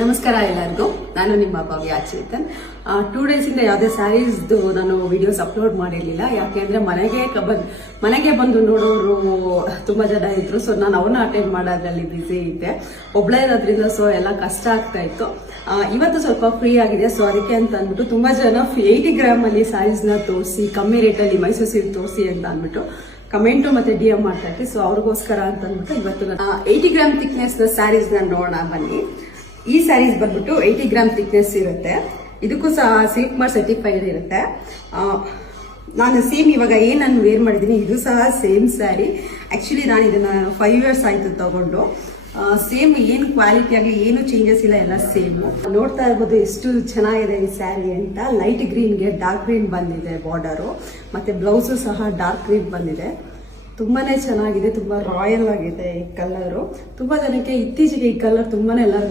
ನಮಸ್ಕಾರ ಎಲ್ಲರಿಗೂ. ನಾನು ನಿಮ್ಮ ಭವ್ಯ ಚೇತನ್. 2 days ಇಂದ ಯಾವುದೇ ಸ್ಯಾರೀಸ್ದು ನಾನು ವಿಡಿಯೋಸ್ ಅಪ್ಲೋಡ್ ಮಾಡಿರಲಿಲ್ಲ. ಯಾಕೆಂದ್ರೆ ಮನೆಗೆ ಬಂದು ನೋಡೋರು ತುಂಬಾ ಜನ ಇದ್ರು. ಸೊ ನಾನು ಅವನ್ನ ಅಟೆಂಡ್ ಮಾಡೋದ್ರಲ್ಲಿ ಬ್ಯುಸಿ ಇದ್ದೆ. ಒಬ್ಳೇ ಇರೋದ್ರಿಂದ ಸೊ ಎಲ್ಲ ಕಷ್ಟ ಆಗ್ತಾ ಇತ್ತು. ಇವತ್ತು ಸ್ವಲ್ಪ ಫ್ರೀ ಆಗಿದೆ. ಸೊ ಅದಕ್ಕೆ ಅಂತ ಅಂದ್ಬಿಟ್ಟು ತುಂಬಾ ಜನ 80 ಗ್ರಾಮ್ ಅಲ್ಲಿ ಸ್ಯಾರೀಸ್ನ ತೋರಿಸಿ, ಕಮ್ಮಿ ರೇಟಲ್ಲಿ ಮೈಸೂರು ಸಿಲ್ಕ್ ತೋರಿಸಿ ಅಂತ ಅಂದ್ಬಿಟ್ಟು ಕಮೆಂಟು ಮತ್ತೆ DM ಮಾಡ್ತಾ ಇರ್ತೀವಿ. ಸೊ ಅವ್ರಿಗೋಸ್ಕರ ಅಂತ ಅಂದ್ಬಿಟ್ಟು ಇವತ್ತು 80 ಗ್ರಾಮ್ ಥಿಕ್ನೆಸ್ ನ ಸ್ಯಾರೀಸ್ ನ ನೋಡೋಣ ಬನ್ನಿ. ಈ ಸ್ಯಾರೀಸ್ ಬಂದ್ಬಿಟ್ಟು 80 ಗ್ರಾಮ್ ಥಿಕ್ನೆಸ್ ಇರುತ್ತೆ. ಇದಕ್ಕೂ ಸಹ ಸಿಲ್ಕ್ ಮಾರ್ಕ್ ಸರ್ಟಿಫೈಡ್ ಇರುತ್ತೆ. ನಾನು ಸೇಮ್ ಇವಾಗ ಏನ್ ನಾನು ವೇರ್ ಮಾಡಿದ್ದೀನಿ ಇದು ಸಹ ಸೇಮ್ ಸ್ಯಾರಿ. ಆಕ್ಚುಲಿ ನಾನು ಇದನ್ನ 5 years ಆಯ್ತು ತಗೊಂಡು. ಸೇಮ್ ಏನು ಕ್ವಾಲಿಟಿ ಆಗಲಿ ಏನು ಚೇಂಜಸ್ ಇಲ್ಲ, ಎಲ್ಲ ಸೇಮ್. ನೋಡ್ತಾ ಇರ್ಬೋದು ಎಷ್ಟು ಚೆನ್ನಾಗಿದೆ ಈ ಸ್ಯಾರಿ ಅಂತ. ಲೈಟ್ ಗ್ರೀನ್ಗೆ ಡಾರ್ಕ್ ಗ್ರೀನ್ ಬಂದಿದೆ ಬಾರ್ಡರು, ಮತ್ತೆ ಬ್ಲೌಸು ಸಹ ಡಾರ್ಕ್ ಗ್ರೀನ್ ಬಂದಿದೆ. ತುಂಬಾನೇ ಚೆನ್ನಾಗಿದೆ, ತುಂಬಾ ರಾಯಲ್ ಆಗಿದೆ ಈ ಕಲರು. ತುಂಬಾ ಜನಕ್ಕೆ ಇತ್ತೀಚೆಗೆ ಈ ಕಲರ್ ತುಂಬಾನೇ ಎಲ್ಲರಿಗೂ